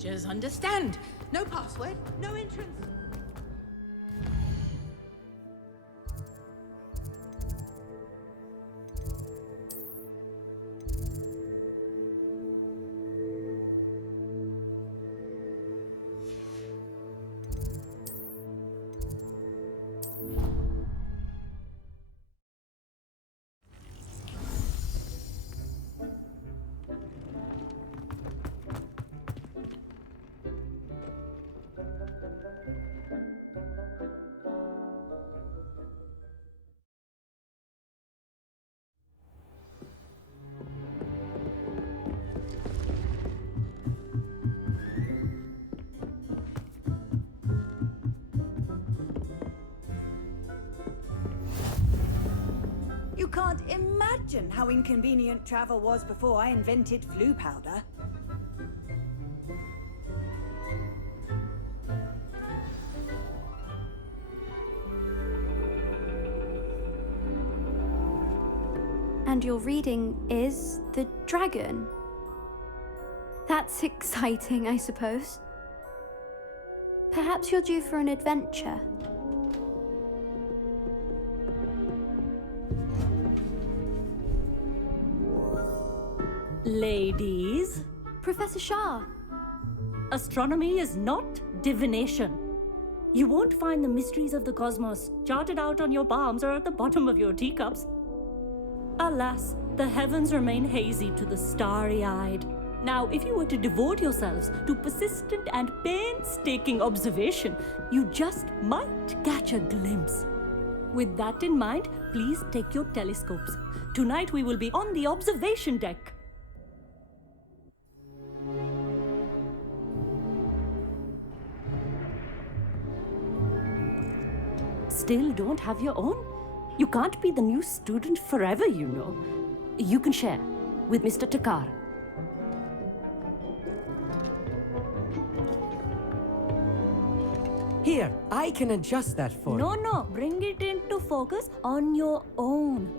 gestures, understand? No password, no entrance. You can't imagine how inconvenient travel was before I invented flu powder. And your reading is the dragon. That's exciting, I suppose. Perhaps you're due for an adventure. Ladies, Professor Shah. astronomy is not divination. You won't find the mysteries of the cosmos charted out on your palms or at the bottom of your teacups. Alas, the heavens remain hazy to the starry-eyed. Now, if you were to devote yourselves to persistent and painstaking observation, you just might catch a glimpse. With that in mind, please take your telescopes. Tonight we will be on the observation deck. Still don't have your own? You can't be the new student forever, you know. You can share with Mr. Takar. Here, I can adjust that for you. No, bring it into focus on your own.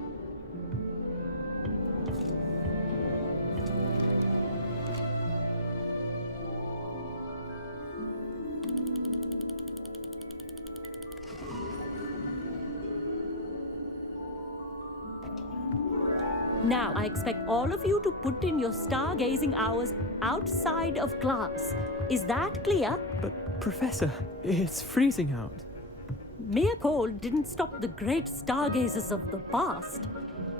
Now, I expect all of you to put in your stargazing hours outside of class. Is that clear? But, Professor, it's freezing out. Mere cold didn't stop the great stargazers of the past.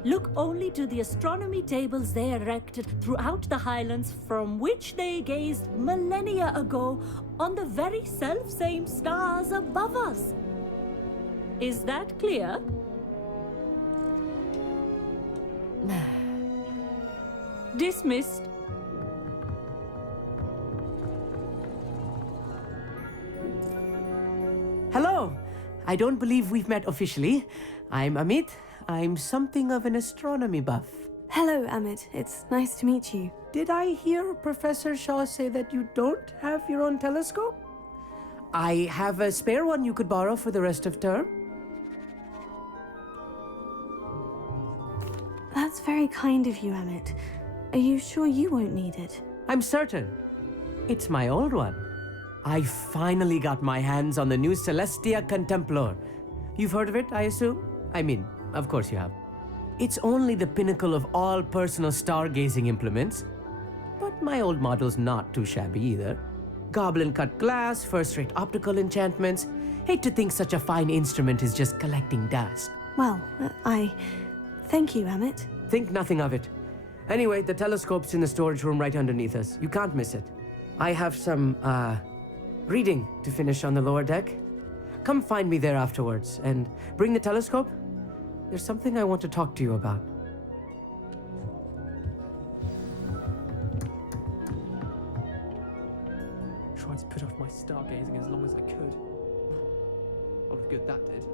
Look only to the astronomy tables they erected throughout the highlands from which they gazed millennia ago on the very self-same stars above us. Is that clear? Dismissed. Hello! I don't believe we've met officially. I'm Amit. I'm something of an astronomy buff. Hello, Amit. It's nice to meet you. Did I hear Professor Shaw say that you don't have your own telescope? I have a spare one you could borrow for the rest of term. That's very kind of you, Amit. Are you sure you won't need it? I'm certain. It's my old one. I finally got my hands on the new Celestia Contemplar. You've heard of it, I assume? I mean, of course you have. It's only the pinnacle of all personal stargazing implements. But my old model's not too shabby either. Goblin-cut glass, first-rate optical enchantments. Hate to think such a fine instrument is just collecting dust. Well, Thank you, Amit. Think nothing of it. Anyway, the telescope's in the storage room right underneath us. You can't miss it. I have some, reading to finish on the lower deck. Come find me there afterwards, and bring the telescope. There's something I want to talk to you about. Tried to put off my stargazing as long as I could. A lot of good that did.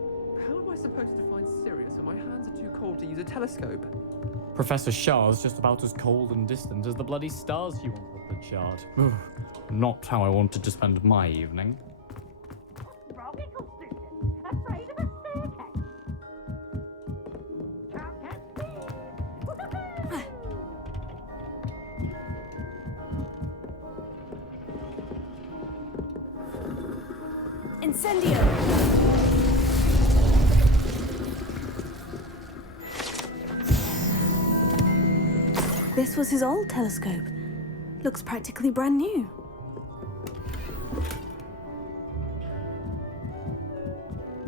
How am I supposed to find Sirius when my hands are too cold to use a telescope? Professor Shah's just about as cold and distant as the bloody stars you want on the chart. Not how I wanted to spend my evening. Afraid of a staircase? Can't catch me! Incendio! This was his old telescope. Looks practically brand new.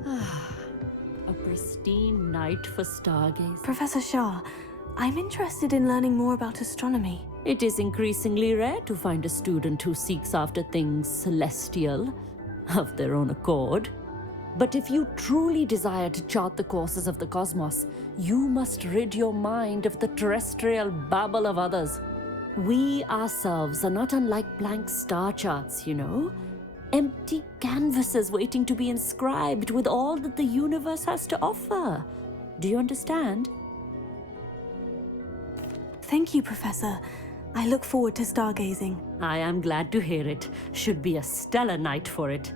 A pristine night for stargazing. Professor Shah, I'm interested in learning more about astronomy. It is increasingly rare to find a student who seeks after things celestial of their own accord. But if you truly desire to chart the courses of the cosmos, you must rid your mind of the terrestrial babble of others. We ourselves are not unlike blank star charts, you know. Empty canvases waiting to be inscribed with all that the universe has to offer. Do you understand? Thank you, Professor. I look forward to stargazing. I am glad to hear it. Should be a stellar night for it.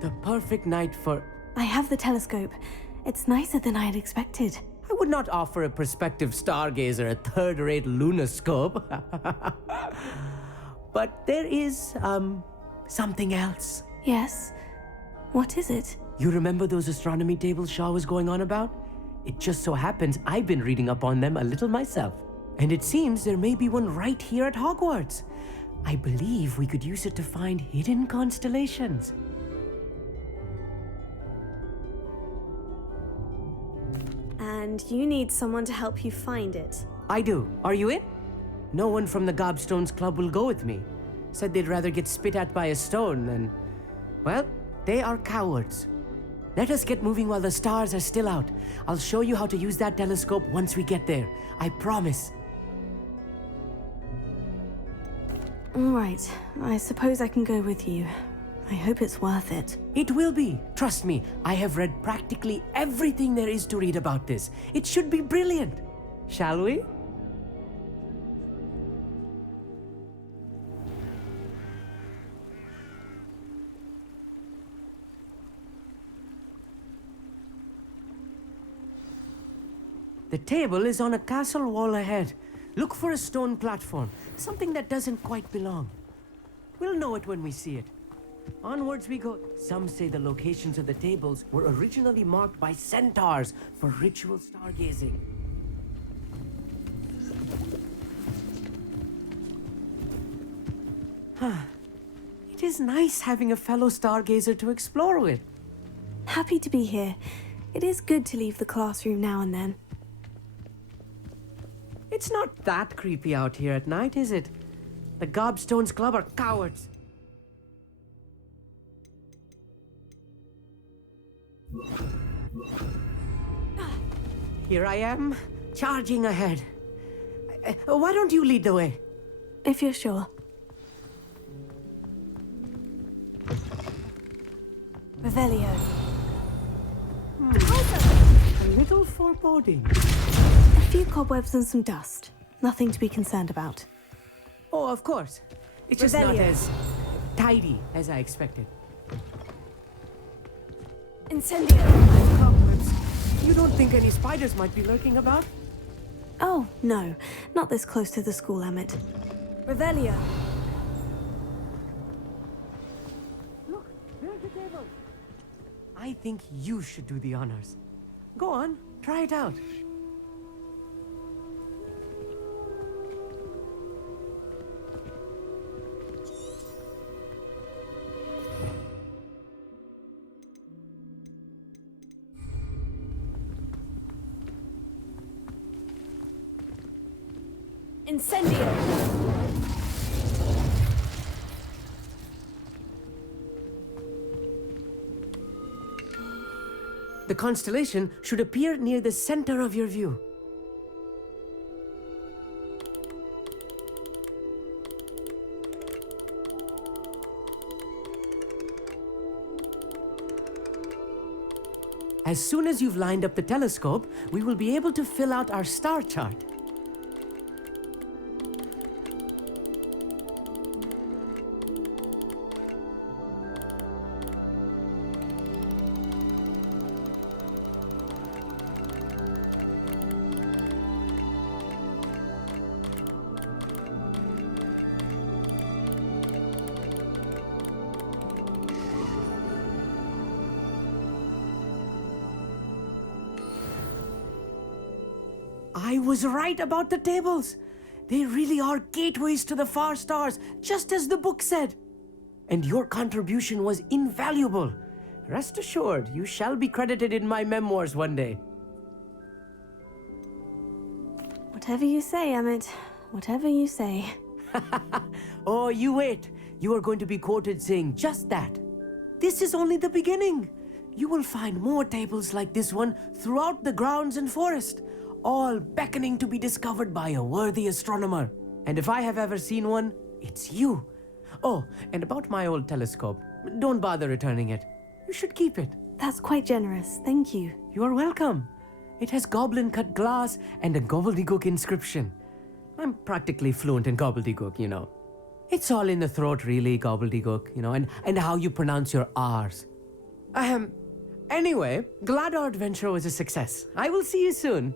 The perfect night for... I have the telescope. It's nicer than I had expected. I would not offer a prospective stargazer a third-rate lunoscope. But there is, something else. Yes? What is it? You remember those astronomy tables Shaw was going on about? It just so happens I've been reading up on them a little myself. And it seems there may be one right here at Hogwarts. I believe we could use it to find hidden constellations. And you need someone to help you find it. I do. Are you in? No one from the Gobstones Club will go with me. Said they'd rather get spit at by a stone than... Well, they are cowards. Let us get moving while the stars are still out. I'll show you how to use that telescope once we get there. I promise. All right. I suppose I can go with you. I hope it's worth it. It will be. Trust me, I have read practically everything there is to read about this. It should be brilliant. Shall we? The table is on a castle wall ahead. Look for a stone platform, something that doesn't quite belong. We'll know it when we see it. Onwards we go. Some say the locations of the tables were originally marked by centaurs for ritual stargazing. It is nice having a fellow stargazer to explore with. Happy to be here. It is good to leave the classroom now and then. It's not that creepy out here at night, is it? The Gobstones Club are cowards. Here I am, charging ahead. Why don't you lead the way? If you're sure. Revelio. A little foreboding. A few cobwebs and some dust. Nothing to be concerned about. Oh, of course. It's just not Revelio. as tidy as I expected. Incendio! Cobwebs. You don't think any spiders might be lurking about? Oh, no. Not this close to the school, Emmett. Revelio! Look, there's the table. I think you should do the honors. Go on, try it out. Incendio! The constellation should appear near the center of your view. As soon as you've lined up the telescope, we will be able to fill out our star chart. I was right about the tables. They really are gateways to the far stars, just as the book said. And your contribution was invaluable. Rest assured, you shall be credited in my memoirs one day. Whatever you say, Emmett. Whatever you say. Oh, you wait. You are going to be quoted saying just that. This is only the beginning. You will find more tables like this one throughout the grounds and forest, all beckoning to be discovered by a worthy astronomer. And if I have ever seen one, it's you. Oh, and about my old telescope, don't bother returning it. You should keep it. That's quite generous. Thank you. You are welcome. It has goblin-cut glass and a gobbledygook inscription. I'm practically fluent in gobbledygook, you know. It's all in the throat, really, gobbledygook, you know, and how you pronounce your R's. Anyway, glad our adventure was a success. I will see you soon.